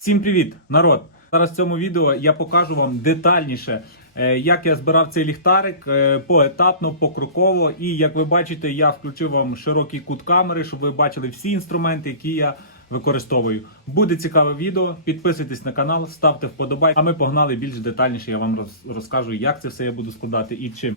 Всім привіт, народ! Зараз в цьому відео я покажу вам детальніше, е, як я збирав цей ліхтарик е, поетапно, покроково. І як ви бачите, я включив вам широкий кут камери, щоб ви бачили всі інструменти, які я використовую. Буде цікаве відео. Підписуйтесь на канал, ставте вподобайки. А ми погнали більш детальніше. Я вам роз- розкажу, як це все я буду складати і чим.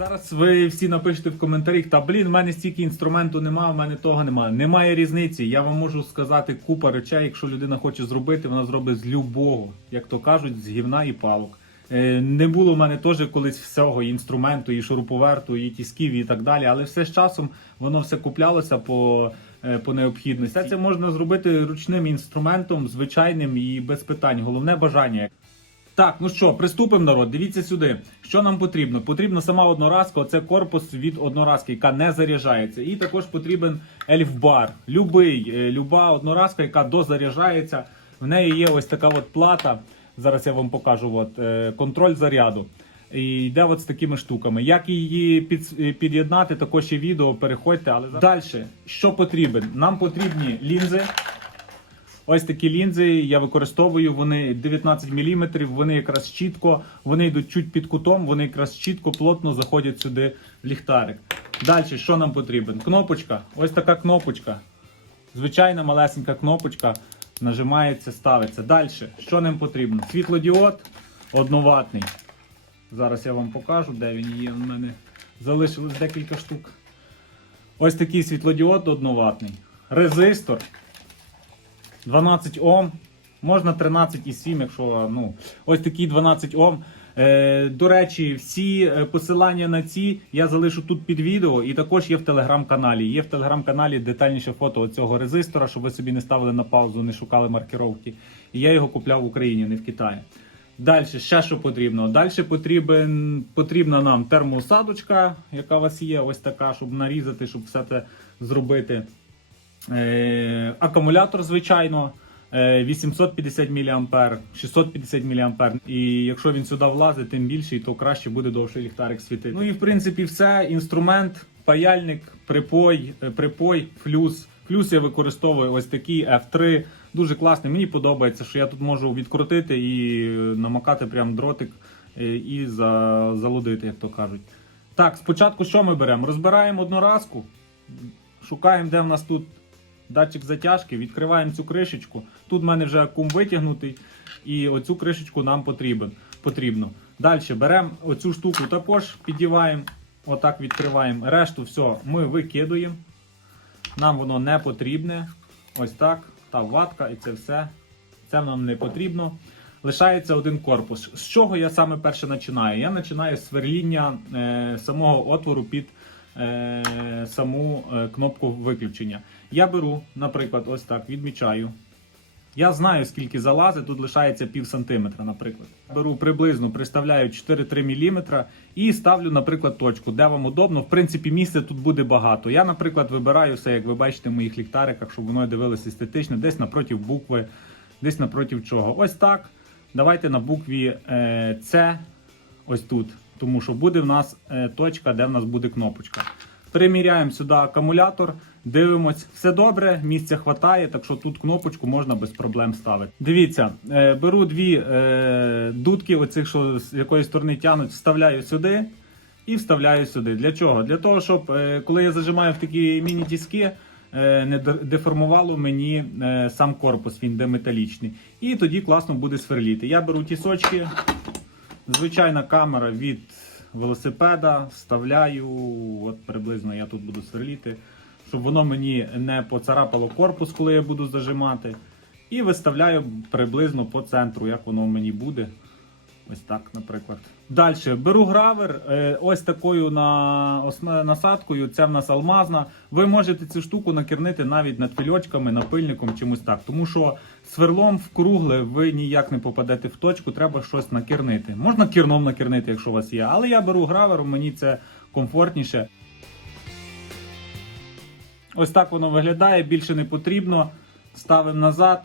Зараз ви всі напишете в коментарях, та блін, в мене стільки інструменту немає, в мене того немає. Немає різниці. Я вам можу сказати купа речей, якщо людина хоче зробити, вона зробить з любого, як то кажуть, з гівна і палок. Е, Не було в мене теж колись всього і інструменту, і шуруповерту, і тисків, і так далі. Але все з часом воно все куплялося по, е, по необхідності. Це можна зробити ручним інструментом, звичайним і без питань. Головне бажання. Так, ну що, приступимо, народ. Дивіться сюди. Що нам потрібно? Потрібна сама одноразка, оце корпус від одноразки, яка не заряджається. І також потрібен ельфбар. Любий, е, люба одноразка, яка дозаряджається. В неї є ось така от плата. Зараз я вам покажу. От, е, контроль заряду. І йде от з такими штуками. Як її під, е, під'єднати, також є відео, переходьте. Але далі, що потрібен? Нам потрібні лінзи. Ось такі лінзи я використовую. Вони 19 мм, вони якраз чітко, вони йдуть чуть під кутом, вони якраз чітко, плотно заходять сюди в ліхтарик. Далі, що нам потрібен? Кнопочка. Ось така кнопочка. Звичайна малесенька кнопочка. Нажимається, ставиться. Далі, що нам потрібно? Світлодіод одноватний. Зараз я вам покажу, де він є. У мене залишилось декілька штук. Ось такий світлодіод одноватний. Резистор 12 Ом. Можна 13,7, якщо ну ось такі 12 Ом. Е, до речі, всі е, посилання на ці я залишу тут під відео, і також є в телеграм-каналі. Є в телеграм-каналі детальніше фото цього резистора, щоб ви собі не ставили на паузу, не шукали маркировки. І я його купляв в Україні, не в Китаї. Далі, ще що потрібно? Далі потрібен, потрібна нам термоусадочка, яка у вас є, ось така, щоб нарізати, щоб все це зробити. Е, акумулятор, звичайно, е, 850 мА, 650 мА. І якщо він сюди влазить, тим більше, то краще буде довше ліхтарик світити. Ну і в принципі все. Інструмент, паяльник, припой, е, припой, флюс. Флюс я використовую ось такий F3. Дуже класний. Мені подобається, що я тут можу відкрутити і е, намакати прям дротик і залудити, як то кажуть. Так, спочатку що ми беремо? Розбираємо одноразку, шукаємо, де в нас тут датчик затяжки, відкриваємо цю кришечку. Тут в мене вже акум витягнутий, і оцю кришечку нам потрібен, потрібно. Далі беремо оцю штуку також, підіваємо, отак відкриваємо. Решту все ми викидуємо. Нам воно не потрібне. Ось так. Та ватка і це все. Це нам не потрібно. Лишається один корпус. З чого я саме перше починаю? Я починаю сверління е, самого отвору під е, саму е, кнопку виключення. Я беру, наприклад, ось так, відмічаю. Я знаю, скільки залазить, тут лишається пів сантиметра, наприклад. Беру приблизно, приставляю 4-3 мм і ставлю, наприклад, точку, де вам удобно. В принципі, місця тут буде багато. Я, наприклад, вибираю все, як ви бачите в моїх ліхтариках, щоб воно дивилося естетично, десь напроти букви, десь напроти чого. Ось так. Давайте на букві е, С, ось тут. Тому що буде в нас е, точка, де в нас буде кнопочка. Приміряємо сюди акумулятор, дивимось, все добре, місця хватає, так що тут кнопочку можна без проблем ставити. Дивіться, е, беру дві е, дудки, оцих, що з якої сторони тягнуть, вставляю сюди і вставляю сюди. Для чого? Для того, щоб коли я зажимаю в такі міні-тіски, не деформувало мені сам корпус, він де металічний. І тоді класно буде сверліти. Я беру тісочки, звичайна камера від велосипеда, вставляю, от приблизно я тут буду сверліти, щоб воно мені не поцарапало корпус, коли я буду зажимати. І виставляю приблизно по центру, як воно мені буде. Ось так, наприклад. Далі беру гравер, е, ось такою на насадкою. Це в нас алмазна. Ви можете цю штуку накернити навіть над фільочками, напильником, чимось так. Тому що сверлом в кругле ви ніяк не попадете в точку, треба щось накернити. Можна кірном накернити, якщо у вас є. Але я беру гравером, мені це комфортніше. Ось так воно виглядає, більше не потрібно. Ставимо назад.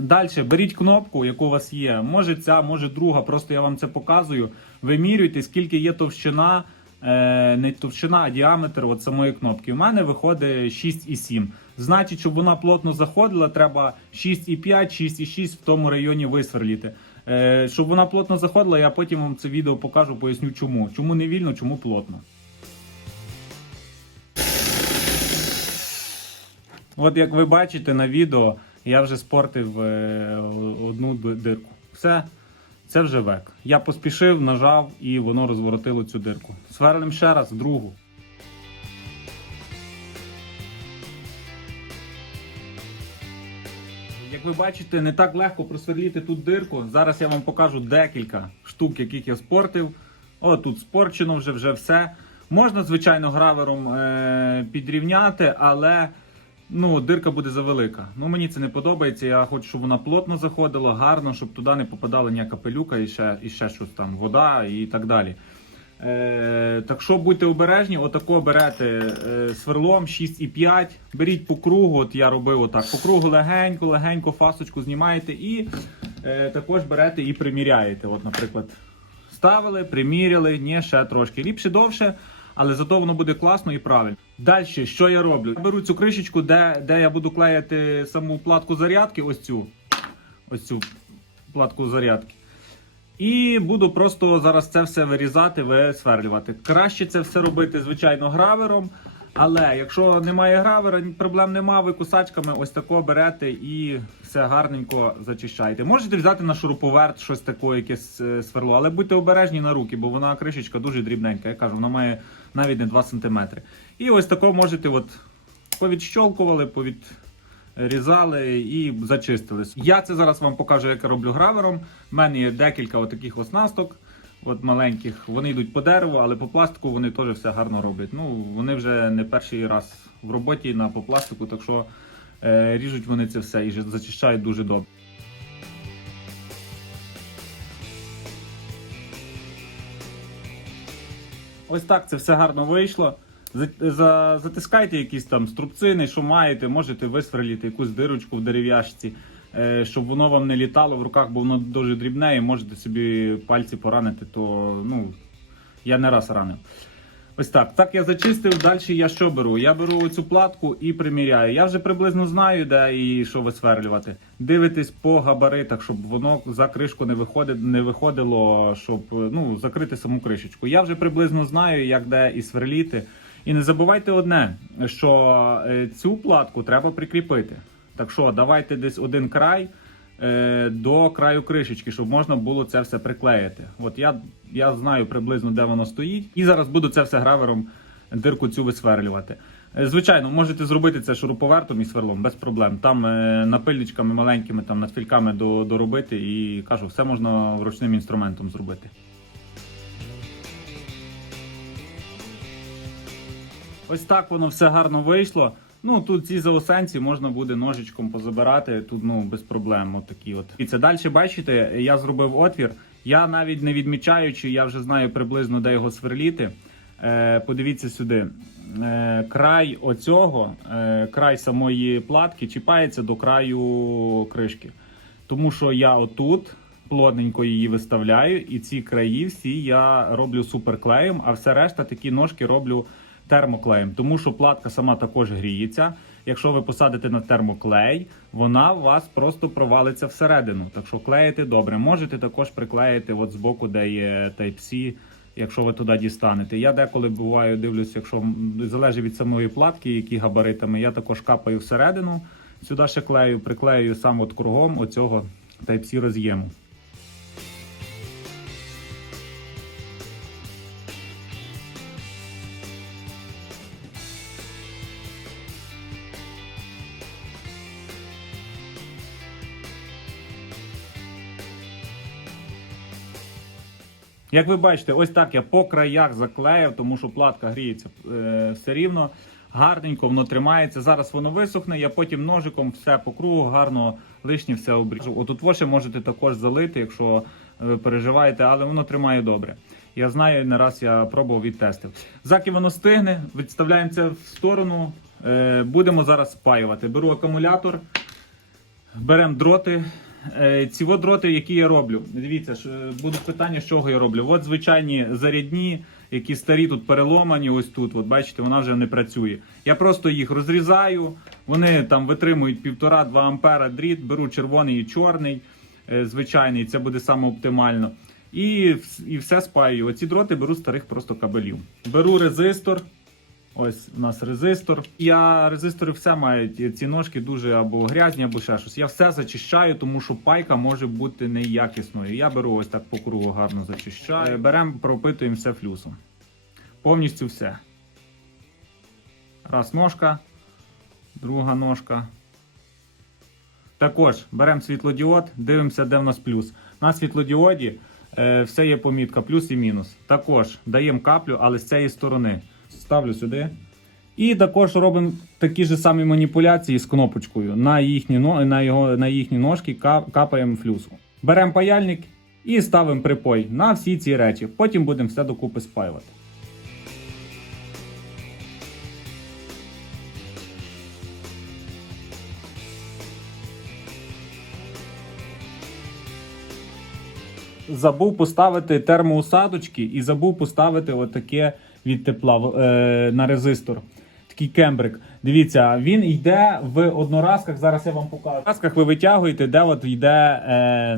Далі беріть кнопку, яку у вас є. Може ця, може друга. Просто я вам це показую. Вимірюйте, скільки є товщина, е, не товщина, а діаметр от самої кнопки. У мене виходить 6,7. Значить, щоб вона плотно заходила, треба 6,5, 6,6 в тому районі висверліти. Е, щоб вона плотно заходила, я потім вам це відео покажу, поясню чому. Чому не вільно, чому плотно. От як ви бачите на відео, я вже спортив е, одну дирку. Все, це вже век. Я поспішив, нажав і воно розворотило цю дирку. Сверлим ще раз, другу. Як ви бачите, не так легко просверліти тут дирку. Зараз я вам покажу декілька штук, яких я спортив. О, тут спорчено вже, вже все. Можна, звичайно, гравером е- підрівняти, але ну, дирка буде завелика. Ну, мені це не подобається. Я хочу, щоб вона плотно заходила, гарно, щоб туди не попадала ніяка пилюка і ще, і ще щось там, вода і так далі. Е, так що будьте обережні, отако берете е, сверлом 6,5, беріть по кругу, от я робив отак, по кругу легенько, легенько фасочку знімаєте і е, також берете і приміряєте. От, наприклад, ставили, приміряли, ні, ще трошки. Ліпше довше, але зато воно буде класно і правильно. Далі, що я роблю? Я беру цю кришечку, де, де я буду клеїти саму платку зарядки, ось цю, ось цю платку зарядки. І буду просто зараз це все вирізати, висверлювати. Краще це все робити, звичайно, гравером. Але якщо немає гравера, проблем нема, ви кусачками ось тако берете і все гарненько зачищаєте. Можете взяти на шуруповерт щось таке, якесь е, сверло, але будьте обережні на руки, бо вона кришечка дуже дрібненька. Я кажу, вона має навіть не 2 см. І ось тако можете от повідщолкували, повідрізали і зачистили. Я це зараз вам покажу, як я роблю гравером. У мене є декілька отаких оснасток. От маленьких, вони йдуть по дереву, але по пластику вони теж все гарно роблять. Ну, вони вже не перший раз в роботі на по пластику, так що е, ріжуть вони це все і зачищають дуже добре. Ось так це все гарно вийшло. За, за, затискайте якісь там струбцини, що маєте, можете висверлити якусь дирочку в дерев'яшці, щоб воно вам не літало в руках, бо воно дуже дрібне і можете собі пальці поранити, то ну, я не раз ранив. Ось так. Так я зачистив. Далі я що беру? Я беру цю платку і приміряю. Я вже приблизно знаю, де і що висверлювати. Дивитесь по габаритах, щоб воно за кришку не виходить, не виходило, щоб ну, закрити саму кришечку. Я вже приблизно знаю, як де і сверліти. І не забувайте одне, що е, цю платку треба прикріпити. Так що давайте десь один край е, до краю кришечки, щоб можна було це все приклеїти. От я, я знаю приблизно, де воно стоїть, і зараз буду це все гравером дирку цю висверлювати. Е, Звичайно, можете зробити це шуруповертом і сверлом без проблем. Там е, напильничками маленькими, там надфільками до, доробити і кажу, все можна ручним інструментом зробити. Ось так воно все гарно вийшло. Ну тут ці заосенці можна буде ножичком позабирати. Тут ну без проблем. От такі от. І це далі бачите, я зробив отвір. Я навіть не відмічаючи, я вже знаю приблизно де його сверліти. Е, подивіться сюди. Е, край оцього, е, край самої платки чіпається до краю кришки. Тому що я отут плотненько її виставляю, і ці краї всі я роблю суперклеєм, а все решта такі ножки роблю термоклеєм, тому що платка сама також гріється. Якщо ви посадите на термоклей, вона у вас просто провалиться всередину. Так що клеїте добре. Можете також приклеїти от збоку, де є Type-C, якщо ви туди дістанете. Я деколи буваю, дивлюсь, якщо залежить від самої платки, які габаритами, я також капаю всередину. Сюди ще клею, приклею сам от кругом оцього Type-C роз'єму. Як ви бачите, ось так я по краях заклеїв, тому що платка гріється е, все рівно. Гарненько воно тримається. Зараз воно висохне, я потім ножиком все по кругу, гарно лишнє все обріжу. Отут ви ще можете також залити, якщо ви переживаєте, але воно тримає добре. Я знаю, не раз я пробував і тестив. Заки воно стигне, відставляємо це в сторону. Е, будемо зараз спаювати. Беру акумулятор, беремо дроти. Е, Ці от дроти, які я роблю. Дивіться, е, будуть питання, з чого я роблю. От звичайні зарядні. які старі тут переломані, ось тут, от бачите, вона вже не працює. Я просто їх розрізаю, вони там витримують 1,5-2 ампера дріт, беру червоний і чорний, е, звичайний, це буде саме оптимально. І, і все спаю. Оці дроти беру старих просто кабелів. Беру резистор. Ось у нас резистор. Я резистори все мають ці ножки дуже або грязні, або ще щось. Я все зачищаю, тому що пайка може бути неякісною. Я беру ось так по кругу гарно зачищаю. Беремо, пропитуємо все флюсом. Повністю все. Раз ножка, друга ножка. Також беремо світлодіод, дивимося, де в нас плюс. На світлодіоді е, все є помітка, плюс і мінус. Також даємо каплю, але з цієї сторони. Ставлю сюди. І також робимо такі ж самі маніпуляції з кнопочкою. На їхні, на його, на їхні ножки капаємо флюсу. Беремо паяльник і ставимо припой на всі ці речі. Потім будемо все докупи спаювати. забув поставити термоусадочки і забув поставити отаке від тепла е, на резистор. Такий кембрик. Дивіться, він йде в одноразках. Зараз я вам покажу. В одноразках ви витягуєте, де от йде е,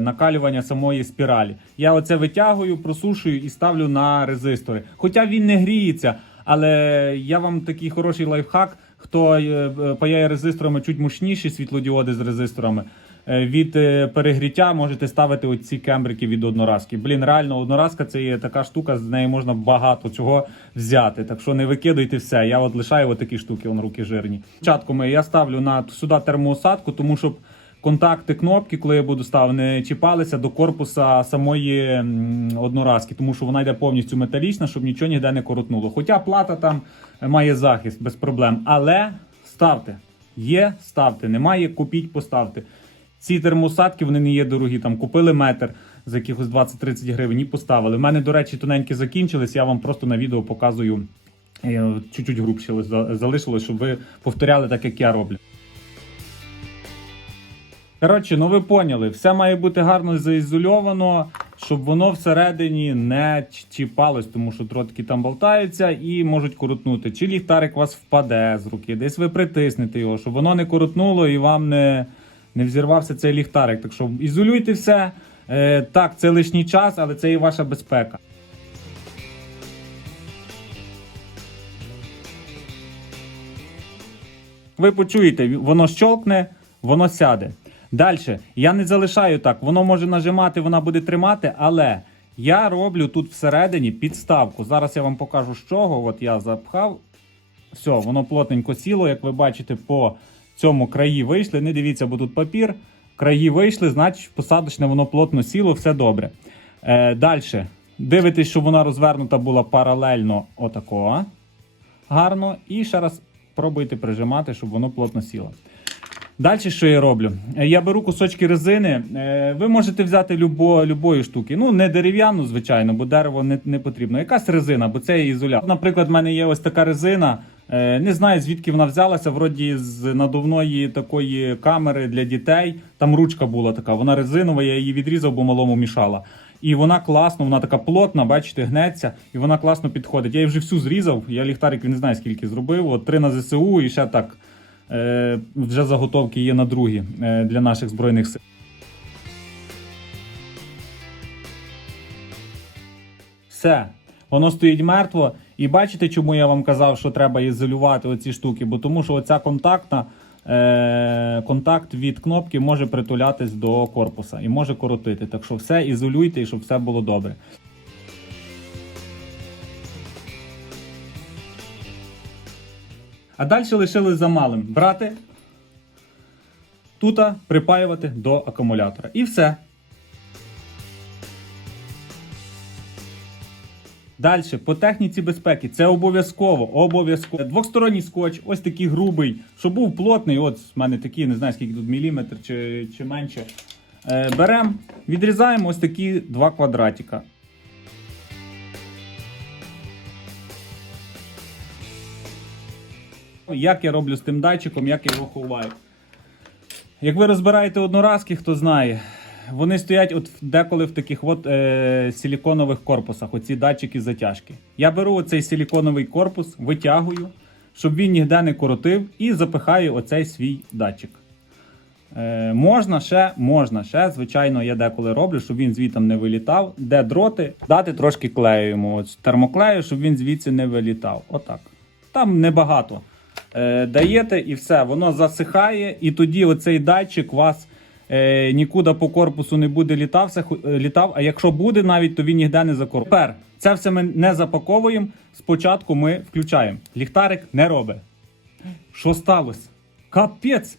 накалювання самої спіралі. Я оце витягую, просушую і ставлю на резистори. Хоча він не гріється, але я вам такий хороший лайфхак. Хто е, е, паяє резисторами чуть мощніші світлодіоди з резисторами. Е, Від перегріття можете ставити оці кембрики від одноразки. Блін, реально, одноразка це є така штука, з неї можна багато чого взяти. Так що не викидуйте все. Я от лишаю такі штуки, вон руки жирні. Спочатку ми я ставлю на сюди термоусадку, тому щоб контакти кнопки, коли я буду ставити, не чіпалися до корпуса самої одноразки, тому що вона йде повністю металічна, щоб нічого ніде не коротнуло. Хоча плата там має захист без проблем. Але ставте. Є, ставте. Немає, купіть, поставте. Ці термосадки вони не є дорогі. Там купили метр за якихось 20-30 гривень і поставили. У мене, до речі, тоненькі закінчились. Я вам просто на відео показую е, чуть-чуть за- залишилось, щоб ви повторяли так, як я роблю. Коротше, ну ви поняли, все має бути гарно заізольовано, щоб воно всередині не чіпалось, тому що дротики там болтаються і можуть коротнути. Чи ліхтарик у вас впаде з руки, десь ви притиснете його, щоб воно не коротнуло і вам не, не взірвався цей ліхтарик. Так що ізолюйте все. Е, так, це лишній час, але це і ваша безпека. Ви почуєте, воно щолкне, воно сяде. Далі, я не залишаю так, воно може нажимати, вона буде тримати, але я роблю тут всередині підставку. Зараз я вам покажу з чого. От я запхав. Все, воно плотненько сіло, як ви бачите, по цьому краї вийшли. Не дивіться, бо тут папір. Краї вийшли, значить посадочне воно плотно сіло, все добре. Е, Далі. Дивитесь, щоб вона розвернута була паралельно отакого гарно. І ще раз пробуйте прижимати, щоб воно плотно сіло. Далі що я роблю? Е, Я беру кусочки резини. Е, Ви можете взяти любо, любої штуки. Ну, не дерев'яну, звичайно, бо дерево не, не потрібно. Якась резина, бо це є ізолятор. Наприклад, в мене є ось така резина. Е, Не знаю, звідки вона взялася, вроді з надувної такої камери для дітей. Там ручка була така, вона резинова, я її відрізав, бо малому мішала. І вона класно, вона така плотна, бачите, гнеться, і вона класно підходить. Я її вже всю зрізав. Я ліхтарик не знаю скільки зробив. От три на ЗСУ і ще так. Е, вже заготовки є на другі е, для наших збройних сил. Все, воно стоїть мертво. І бачите, чому я вам казав, що треба ізолювати оці штуки? Бо тому що оця контактна, е, контакт від кнопки може притулятись до корпуса і може коротити. Так що все ізолюйте і щоб все було добре. А далі лишилось за малим брати, тута припаювати до акумулятора. І все. Далі, по техніці безпеки, це обов'язково, обов'язково. Двосторонній скотч, ось такий грубий, щоб був плотний. От в мене такий, не знаю, скільки тут міліметр чи, чи менше. Е, Беремо, відрізаємо ось такі два квадратика. Як я роблю з тим датчиком, як я його ховаю. Як ви розбираєте одноразки, хто знає, вони стоять от деколи в таких от е, силіконових корпусах, оці датчики затяжки. Я беру оцей силіконовий корпус, витягую, щоб він ніде не коротив, і запихаю оцей свій датчик. Е, можна ще, можна ще, звичайно, я деколи роблю, щоб він звітом не вилітав. Де дроти, дати трошки клею йому, от термоклею, щоб він звідси не вилітав. Отак. Там небагато. Е, даєте і все, воно засихає, і тоді оцей датчик вас е, нікуди по корпусу не буде літався, е, літав, а якщо буде навіть, то він ніде не закорпує. Тепер це все ми не запаковуємо. Спочатку ми включаємо. Ліхтарик не робить. Що сталося? Капець!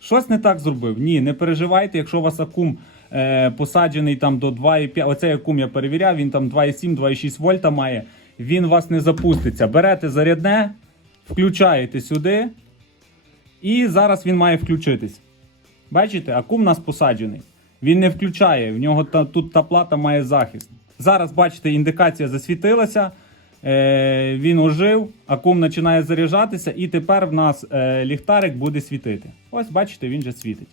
Щось не так зробив. Ні, не переживайте, якщо у вас акум е, посаджений там до 2,5. Оцей акум я перевіряв, він там 2,7, 2,6 вольта має. Він вас не запуститься. Берете зарядне, включаєте сюди, і зараз він має включитись. Бачите, акум у нас посаджений. Він не включає, в нього та, тут та плата має захист. Зараз, бачите, індикація засвітилася. Е, він ожив, акум починає заряджатися, і тепер в нас е, ліхтарик буде світити. Ось, бачите, він вже світить.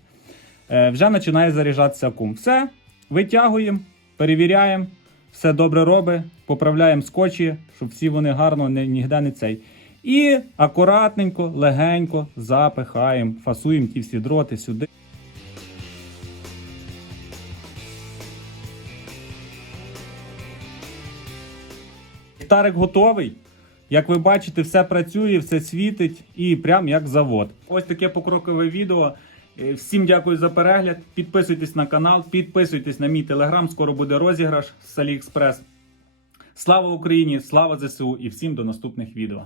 Е, вже починає заряджатися акум. Все, витягуємо, перевіряємо, все добре робить, поправляємо скотчі, щоб всі вони гарно ніде не цей. І акуратненько, легенько запихаємо, фасуємо ті всі дроти сюди. Ліхтарик готовий. Як ви бачите, все працює, все світить і прям як завод. Ось таке покрокове відео. Е, Всім дякую за перегляд. Підписуйтесь на канал, підписуйтесь на мій телеграм. Скоро буде розіграш з AliExpress. Слава Україні! Слава ЗСУ і всім до наступних відео.